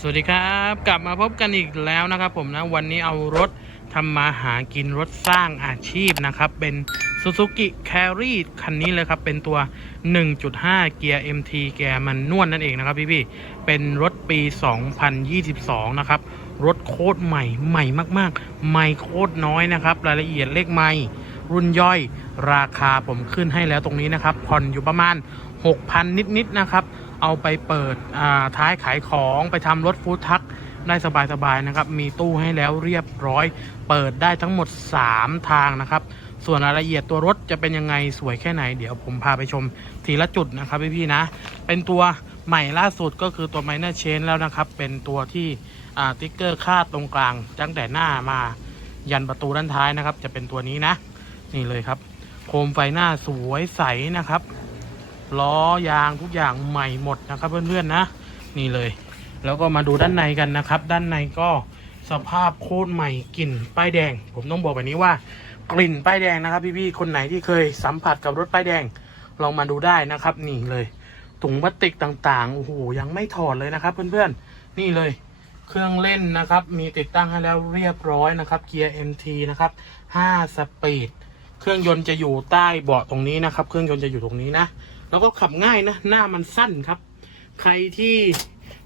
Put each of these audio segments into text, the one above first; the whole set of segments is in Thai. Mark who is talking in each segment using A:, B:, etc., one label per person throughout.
A: สวัสดีครับ กลับมาพบกันอีกแล้วนะครับ ผมนะวันนี้เอารถทำมาหากินรถสร้างอาชีพนะครับ เป็น Suzuki Carry คันนี้เลยครับ เป็นตัว 1.5 เกียร์ MT เกียร์มันนวลนนั่นเองนะครับพี่ๆเป็นรถปี 2022 นะครับ รถโคตรใหม่ใหม่มากๆ ใหม่โคตรน้อยนะครับ รายละเอียดเลขไม่รุ่นย่อยราคาผมขึ้นให้แล้วตรงนี้นะครับผ่อนอยู่ประมาณ 6,000 นิดๆนะครับ เอาไปเปิดท้ายขายของไปทำรถฟู้ดทักได้สบายๆนะครับ มีตู้ให้แล้วเรียบร้อย เปิดได้ทั้งหมด 3 ทางนะครับ ส่วนรายละเอียดตัวรถจะเป็นยังไงสวยแค่ไหน เดี๋ยวผมพาไปชมทีละจุดนะครับพี่ๆนะ เป็นตัวใหม่ล่าสุดก็คือตัวไมเนอร์เชนแล้วนะครับ เป็นตัวที่ติ๊กเกอร์คาดตรงกลางตั้งแต่หน้ามายันประตูด้านท้ายนะครับ จะเป็นตัวนี้นะ นี่เลยครับ โคมไฟหน้าสวยใสนะครับ ล้อยางทุกอย่างใหม่หมดนะครับ เพื่อนๆนะ นี่เลย แล้วก็มาดูด้านในกันนะครับ ด้านในก็สภาพโคตรใหม่กลิ่นป้ายแดง ผมต้องบอกแบบนี้ว่ากลิ่นป้ายแดงนะครับ พี่ๆคนไหนที่เคยสัมผัสกับรถป้ายแดงลองมาดูได้นะครับ นี่เลยถุงพลาสติกต่างๆโอ้โหยังไม่ถอดเลยนะครับ เพื่อนๆ นี่เลยเครื่องเล่นนะครับ มีติดตั้งให้แล้วเรียบร้อยนะครับเกียร์ MT นะครับ 5 สปีด เครื่องยนต์จะอยู่ใต้เบาะตรงนี้นะครับ เครื่องยนต์จะอยู่ตรงนี้นะ แล้วก็ขับง่ายนะ หน้ามันสั้นครับ ใครที่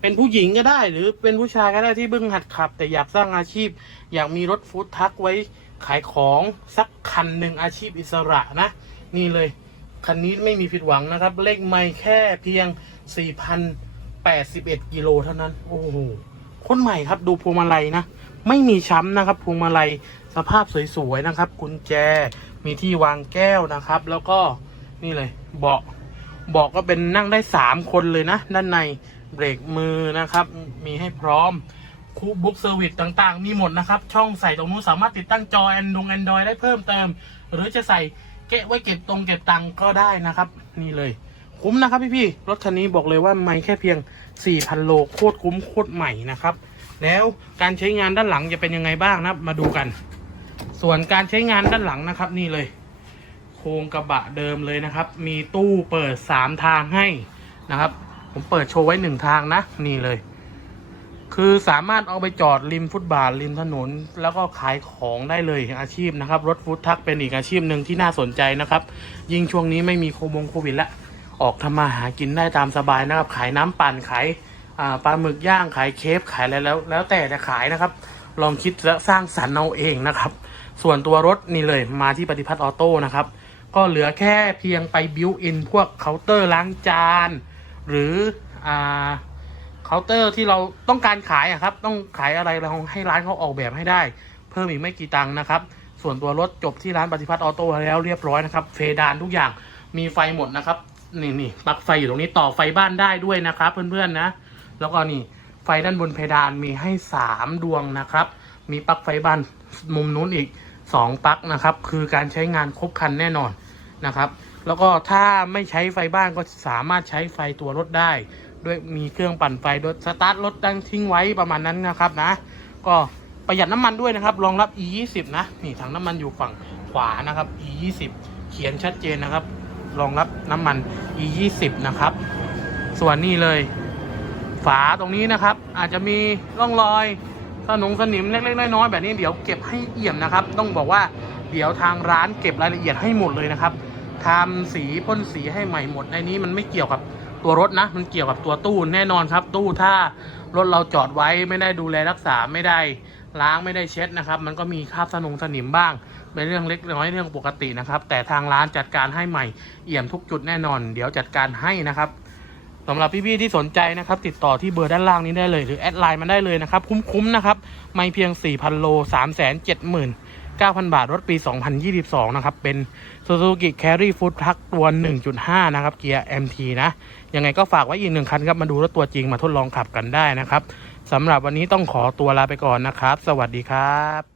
A: เป็นผู้หญิงก็ได้ หรือเป็นผู้ชายก็ได้ที่เพิ่งหัดขับ แต่อยากสร้างอาชีพ อยากมีรถฟู้ดทักไว้ขายของสักคันหนึ่งอาชีพอิสระนะ นี่เลย คันนี้ไม่มีผิดหวังนะครับ เลขไม่แค่เพียง 4,081 กิโลเท่านั้น โอ้โหคนใหม่ครับดูพวงมาลัยนะ ไม่มีช้ำนะครับพวงมาลัยสภาพสวยๆนะครับ กุญแจมีที่วางแก้วนะครับ แล้วก็นี่เลยเบาะ บอกก็เป็นนั่งได้3คนเลยนะ ด้านในเบรกมือนะครับ มีให้พร้อมคูบุ๊กเซอร์วิสต่างๆ มีหมดนะครับ ช่องใส่ตรงนู้นสามารถติดตั้งจอแอนดงแอนดรอยได้เพิ่มเติม หรือจะใส่เกะไว้เก็บตรงเก็บตังก็ได้นะครับ นี่เลย คุ้มนะครับพี่ๆรถคันนี้บอกเลยว่าไม่แค่เพียง 4,000 โลโคตรคุ้มโคตรใหม่นะครับแล้วการใช้งานด้านหลังจะเป็นยังไงบ้างนะมาดูกัน ส่วนการใช้งานด้านหลังนะครับนี่เลย โครงกระบะเดิมเลยนะครับ มีตู้เปิด 3 ทางให้นะครับ ผมเปิดโชว์ไว้หนึ่งทางนะ นี่เลย คือสามารถเอาไปจอดริมฟุตบาทริมถนน แล้วก็ขายของได้เลยอาชีพนะครับ รถฟู้ดทักเป็นอีกอาชีพหนึ่งที่น่าสนใจนะครับ ยิ่งช่วงนี้ไม่มีโควงโควิดละออกทำมาหากินได้ตามสบายนะครับ ขายน้ำปั่นขายปลาหมึกย่างขายเคฟขายอะไรแล้ว แล้วแต่จะขายนะครับ ลองคิดและสร้างสรรค์เอาเองนะครับ ส่วนตัวรถนี่เลยมาที่ปฏิพัฒน์ออโต้นะครับ ก็เหลือแค่เพียงไปบิวอินพวกเคาน์เตอร์ล้างจาน หรืออ่าเคาน์เตอร์ที่เราต้องการขายอะครับ ต้องขายอะไรเราให้ร้านเขาออกแบบให้ได้ เพิ่มอีกไม่กี่ตังค์นะครับ ส่วนตัวรถจบที่ร้านปฏิพัฒน์ออโต้แล้วเรียบร้อยนะครับ เฟดานทุกอย่างมีไฟหมดนะครับ นี่นี่ปลั๊กไฟอยู่ตรงนี้ต่อไฟบ้านได้ด้วยนะครับ เพื่อนๆนะ แล้วก็นี่ไฟด้านบนเพดานมีให้ 3 ดวงนะครับ มีปลั๊กไฟบ้านมุมนู้นอีก 2ปลั๊กนะครับ คือการใช้งานครบครันแน่นอน นะครับ แล้วก็ถ้าไม่ใช้ไฟบ้านก็สามารถใช้ไฟตัวรถได้ ด้วยมีเครื่องปั่นไฟด้วยสตาร์ทรถตั้งทิ้งไว้ประมาณนั้นนะครับนะ ก็ประหยัดน้ำมันด้วยนะครับ รองรับ e 2 0นะนี่ถังน้ำมันอยู่ฝั่งขวานะครับ e 2 0เขียนชัดเจนนะครับ รองรับน้ำมัน e 2 0นะครับ ส่วนนี้เลย ฝาตรงนี้นะครับ อาจจะมีร่องรอยสนงสนิมเล็กๆน้อยๆแบบนี้เดี๋ยวเก็บให้เอี่ยมนะครับ ต้องบอกว่าเดี๋ยวทางร้านเก็บรายละเอียดให้หมดเลยนะครับ ทำสีพ่นสีให้ใหม่หมดในนี้มันไม่เกี่ยวกับตัวรถนะ มันเกี่ยวกับตัวตู้แน่นอนครับ ตู้ถ้ารถเราจอดไว้ไม่ได้ดูแลรักษาไม่ได้ล้างไม่ได้เช็ดนะครับ มันก็มีคราบสนงสนิมบ้าง เป็นเรื่องเล็กน้อยเรื่องปกตินะครับ แต่ทางร้านจัดการให้ใหม่เอี่ยมทุกจุดแน่นอน เดี๋ยวจัดการให้นะครับสำหรับพี่ๆที่สนใจนะครับ ติดต่อที่เบอร์ด้านล่างนี้ได้เลย หรือแอดไลน์มันได้เลยนะครับ คุ้มๆนะครับ ไม่เพียง 4,000 โล 370,000 9,000 บาท รถปี 2022 นะครับ เป็น Suzuki Carry Food Truck ตัว 1.5 นะครับ เกียร์ MT นะ ยังไงก็ฝากไว้อีกหนึ่งคันครับ มาดูรถตัวจริงมาทดลองขับกันได้นะครับสำหรับวันนี้ต้องขอตัวลาไปก่อนนะครับ สวัสดีครับ